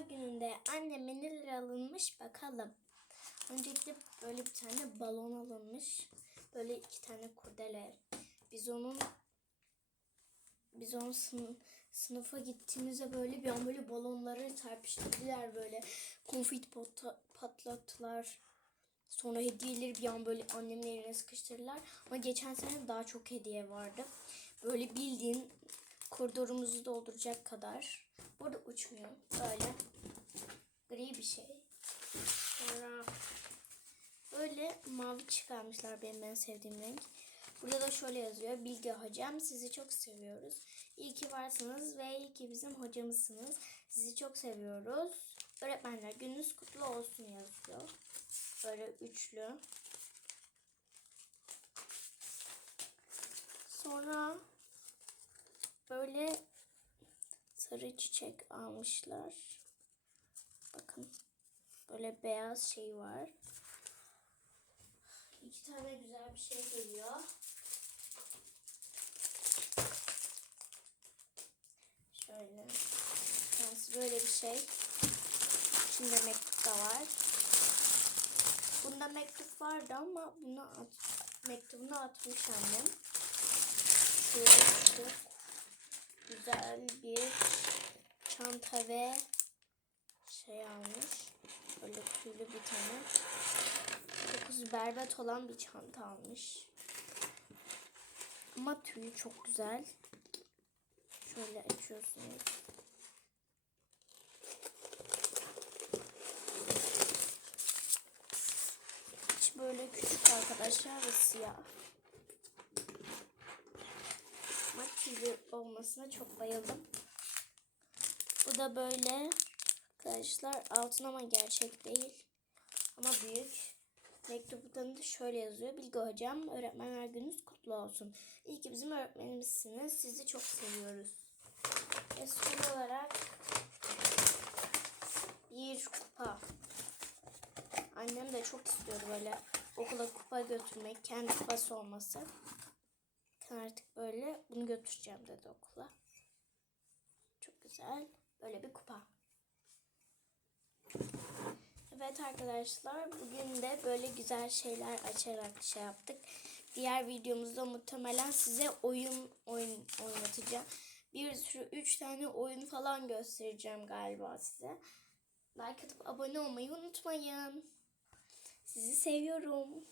gününde anneme neler alınmış bakalım. Öncelikle böyle bir tane balon alınmış. Böyle iki tane kurdele. Biz onun biz onun sın- sınıfa gittiğimizde böyle bir an böyle balonları serpiştirdiler böyle. Konfit patlattılar. Sonra hediyeleri bir an böyle annemin eline sıkıştırdılar. Ama geçen sene daha çok hediye vardı. Böyle bildiğin koridorumuzu dolduracak kadar. Burada uçmuyor. Böyle gri bir şey. Sonra böyle mavi çıkarmışlar benim en sevdiğim renk. Burada da şöyle yazıyor. Bilge hocam sizi çok seviyoruz. İyi ki varsınız ve iyi ki bizim hocamızsınız. Sizi çok seviyoruz. Öğretmenler gününüz kutlu olsun yazıyor. Böyle üçlü. Sonra böyle sarı çiçek almışlar. Bakın böyle beyaz şey var. İki tane güzel bir şey geliyor. Şöyle. Şansı böyle bir şey. İçinde mektup da var. Bunda mektup vardı ama bunu at, mektubunu atmış annem. Şöyle çok güzel bir çanta ve şey almış. Böyle tüylü bir tane. Dokusu berbat olan bir çanta almış. Ama tüyü çok güzel. Şöyle açıyorsunuz. İç böyle küçük arkadaşlar ve siyah. Tüylü olmasına çok bayıldım. Bu da böyle arkadaşlar altın ama gerçek değil. Ama büyük. Mektuptan da şöyle yazıyor. Bilge hocam öğretmenler gününüz kutlu olsun. İyi ki bizim öğretmenimizsiniz. Sizi çok seviyoruz. Ve son olarak bir kupa. Annem de çok istiyordu böyle okula kupa götürmek. Kendi kupası olması. Ben artık böyle bunu götüreceğim dedi okula. Çok güzel. Böyle bir kupa. Evet arkadaşlar bugün de böyle güzel şeyler açarak şey yaptık. Diğer videomuzda muhtemelen size oyun oyun oynatacağım. Bir sürü üç tane oyun falan göstereceğim galiba size. Like atıp abone olmayı unutmayın. Sizi seviyorum.